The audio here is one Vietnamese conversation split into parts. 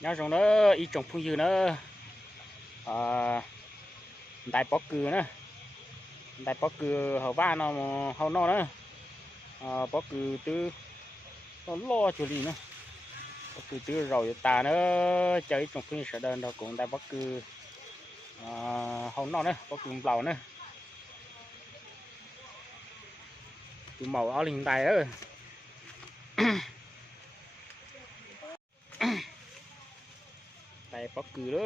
nhớ rằng nó ý trồng phun dừa nó đại bó cừ nữa, đại bó cừ hậu va nó hậu nó nữa, bó cừ từ nó lo chỗ gì nữa, bó cừ từ rồi ta nó chơi trồng phun sợ đơn đó cũng đại bó cừ hậu nó nữa, bó cừ lầu nữa, từ màu áo linh tài đó. Đại bó cừ đó,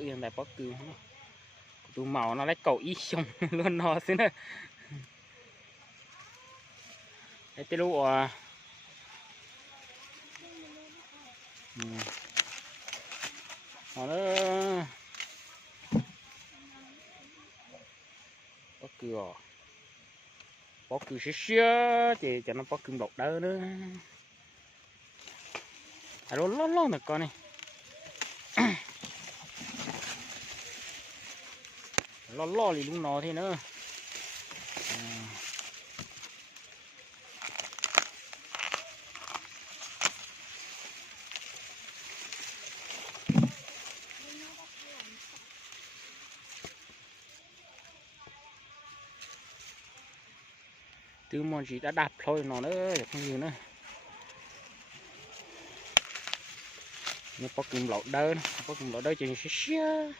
yên đại bó cừ từ màu nó lấy cầu ít xong luôn nó xí nữa. Cái tê lụ nó bó cừ xíu thì cho nó bó cừ độc đỡ nữa. Nó lo nè con này. Lo thì lúc nó thế nữa. Từ mòn chỉ đã đạp thôi nó nữa không nhiều nữa. Nó có kim lỗ đỡ, có kim lỗ đỡ cho nó xíu.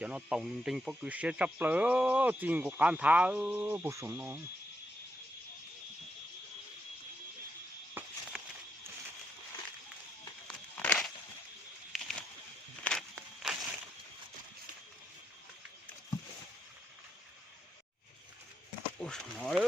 Cho nó tổng tình có cứ xe chấp lỡ tiền của can thá bổ sung nó. Ôi nó đó.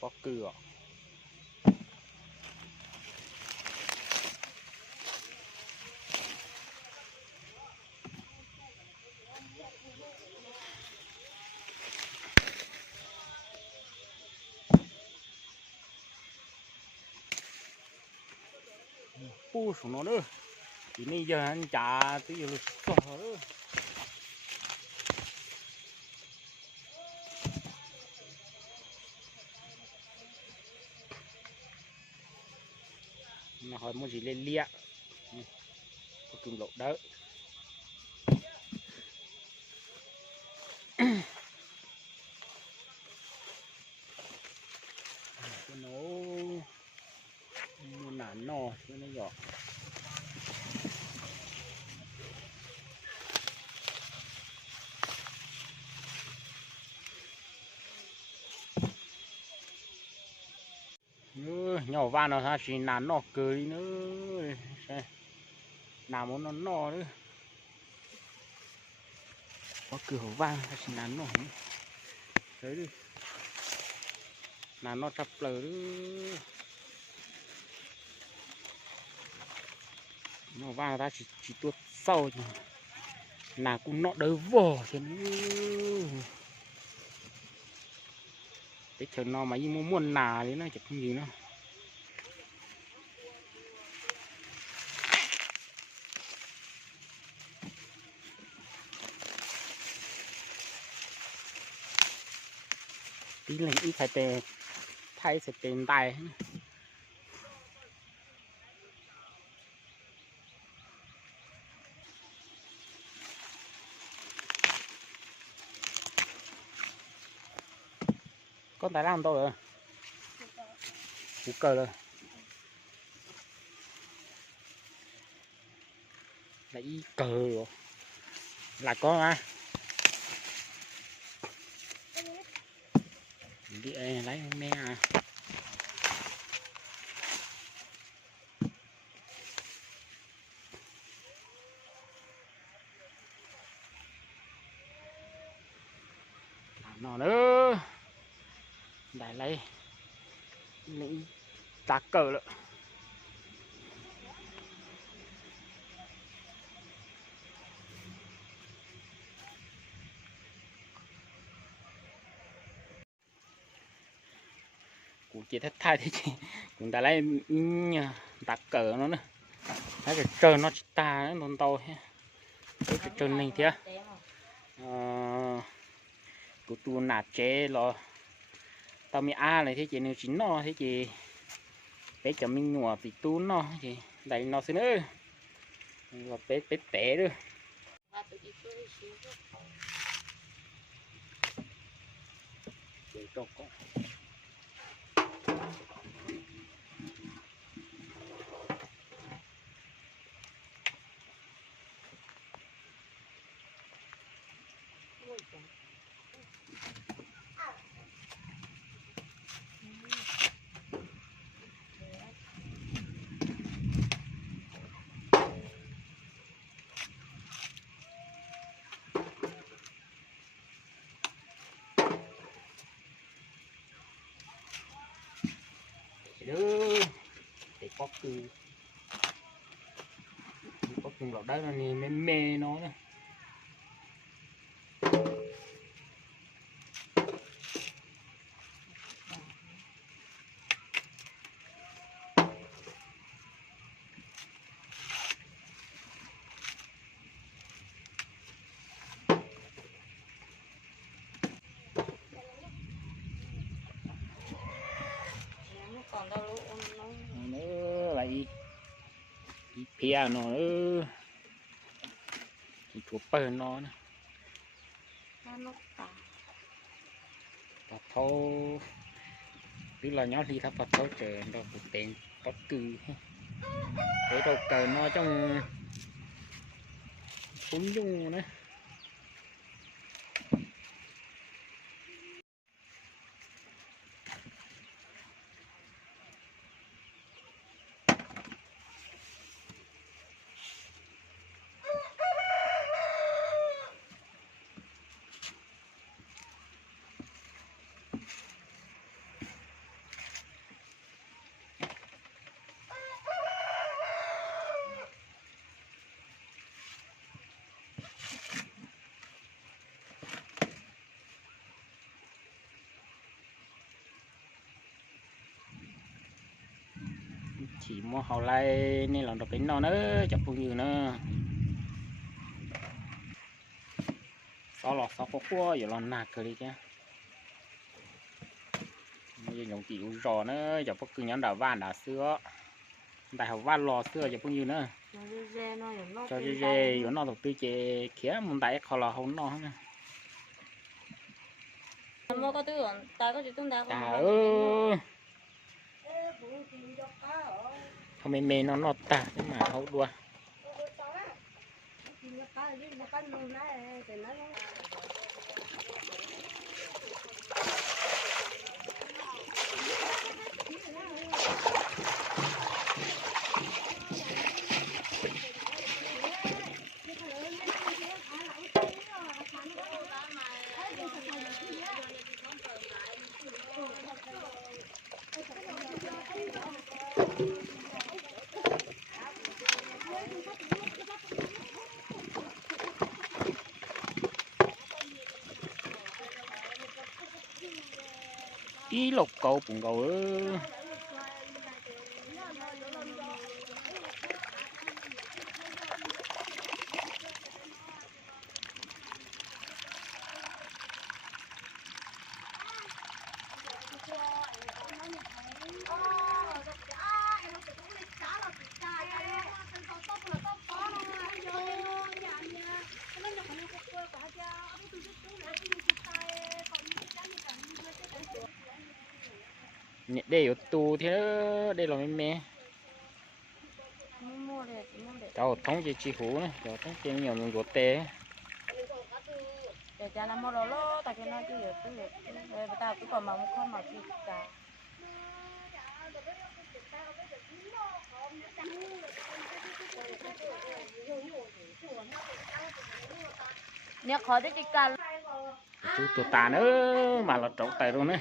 Có cửa. Ui xuống nó nữa. Thì bây giờ anh trả tí giờ sọ nữa. Nó hỏi muốn gì lên lia. Có kim lỗ đỡ. Nó nản nò cho nó nhỏ. Nhỏ van nó ha chỉ nản nò cười nữa. Nào muốn nó nò nữa. Có cửa vang ha chỉ nản nò. Đấy đi. Nản nò chập lờ nữa. Nó va ra chỉ tuột sâu chứ. Nào cũng nọ đỡ vỏ chứ. Cái chờ nó mà như muốn nà đấy nó chẳng không gì nữa. Tí là ít phải tè thay sẽ tên tay. Con tay làm đâu rồi? Cú cờ rồi. Lấy cờ rồi. Là con à? Đi lấy mẹ à? Nó nữa. Để lấy tá cờ nữa. chỉ thất thai thì chị cũng đã lấy tạc cỡ nó nữa thấy cái trơn nó ta nó to cái trơn này thế của tu nạt chế lo tao mi a này thế chị nếu chín nó thế chị bé cho mình nhùa bị tu nó thì đẩy nó xin nữa là bé bé té nữa để cho con để có cưng lọt đấy là mê mê nó nữa. Nữa lại piano nữa thuộc bờ nó nữa và thâu tức là nhóm đi thắp và thâu trời đâu một tên có cừ để đâu cờ nó trong bốn dung nữa chỉ mua hậu lại nên là được bánh nó nữa chập cũng như nữa sau lọt sau có cua giờ là nạt cơ đi chứ bây giờ nhung tiểu rò nữa chập cứ nhắn đào van đào xưa đại học van lò xưa chập cũng như nữa cho dê nó đầu tư chế khía muốn đại khó là không nó mua có tư ta có chỉ tung đá không mê nó ta nhưng mà không đua ý lục cầu bụng cầu đây ở tù thế đây là mẹ cháu thống chỉ hú này cháu thống chỉ nhiều người gột tê để cha nó mua lô tại cái nó chứ người ta cứ còn mà không mà chỉ cả nhớ khó đấy chỉ cả chú tụi ta nữa mà là trộn tay luôn đấy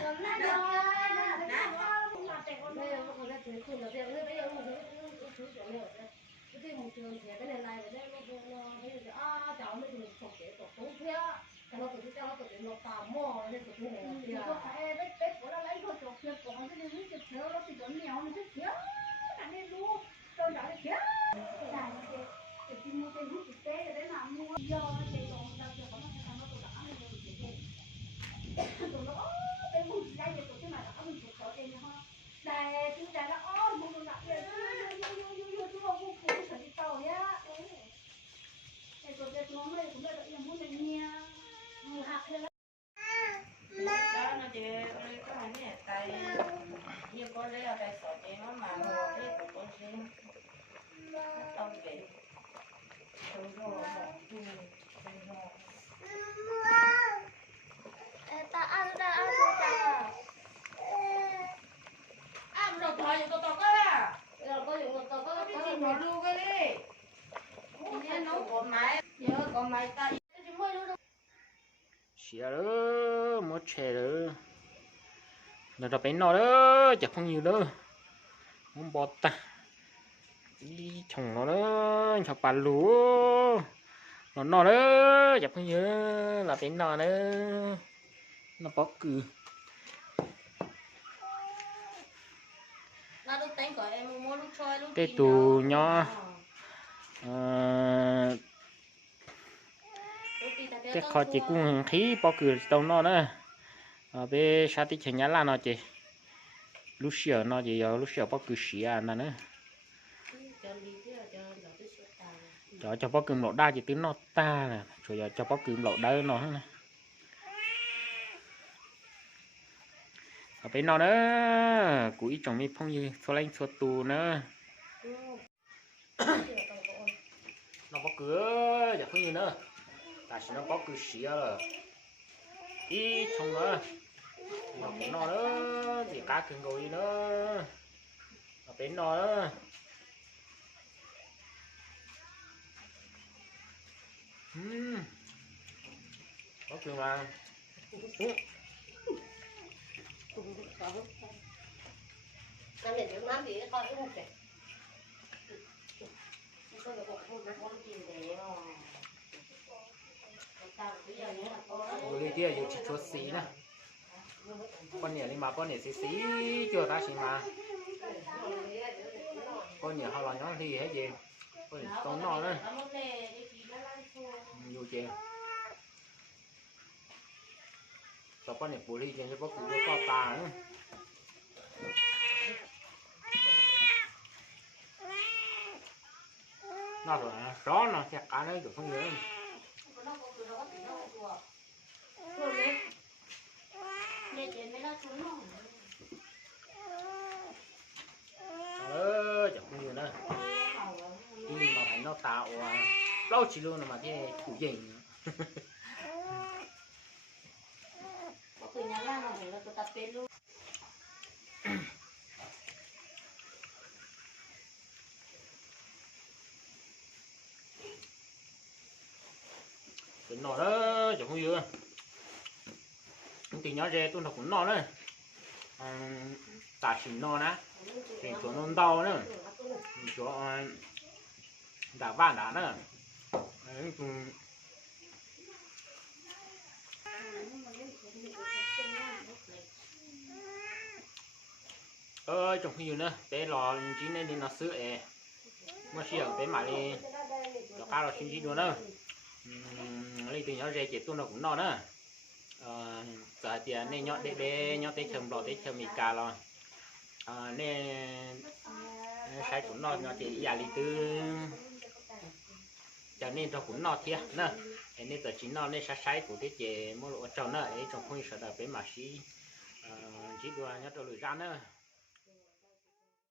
ta ăn cho ta ăn rồi thôi tôi tao có là rồi có dùng tôi có cái gì mà lưu cái đi nghe nó còn máy nhớ còn máy ta xỉa đó một chè đó nó ra bên nó đó chắc không nhiều đâu không bọt ta đi chồng nó đó chọc bà lúa nó đó chắc không nhiều là bên nó đó nó bó cừ tê tù nhỏ tê khó chỉ cũng khí bó cừ tàu nó nữa bé sa tí chèn nhá là nó chị lúc xưa nó chỉ lúc xưa bó cừ xỉ à nó nữa cho bó cừ lỗ đa chỉ tính nó ta nè rồi cho bó cừ lỗ đa nó nè ở bên nó nữa củi trồng mi phong như số lên số tù nữa nó bó cửa giờ không như nữa tại sao nó bó cửa xỉa rồi đi trồng nữa nó bên nó nữa thì cá cứng rồi nữa ở bên nó nữa bó cửa mà Nó để nước mắm thì coi cái hộp này. Tôi được con tìm để rồi đi kiaอยู่ชุดสีนะcon nhỉ đi mà con nhỉ xí chưa ta xí mà con nhỉ họ là nhóm thì hết gì con nhỉ tốn nó nữa nhiều chuyện cho con nhỉ bù đi cho bác cụ có tà nữa nó rồi chó nó chặt cá đấy được không nhớ chẳng không nhớ nữa đi mà phải nó tạo lâu chỉ luôn mà cái củ dình cái nọ đó chẳng không nhớ thì nhớ ra tôi nó cũng nọ đấy tả xỉn nọ ná thì chỗ nó đau nữa chỗ đã vạn đã nữa trong khi nữa bé lò chín nên đi nó sữa mà xỉu bé mà đi nó cao là xin gì luôn nữa lấy từ nhỏ ra chỉ tôi nó cũng no nữa giờ thì nên nhọt để bé nhọt để chầm lò để chầm mì cà rồi nên sai cũng no nó chỉ giả lý tư cho nên cho cũng no thiệt nữa nên giờ chỉ no nên sai của cái chế mua lỗ trâu nữa ấy trong không sợ là bé mà chỉ đua nhọt rồi ra nữa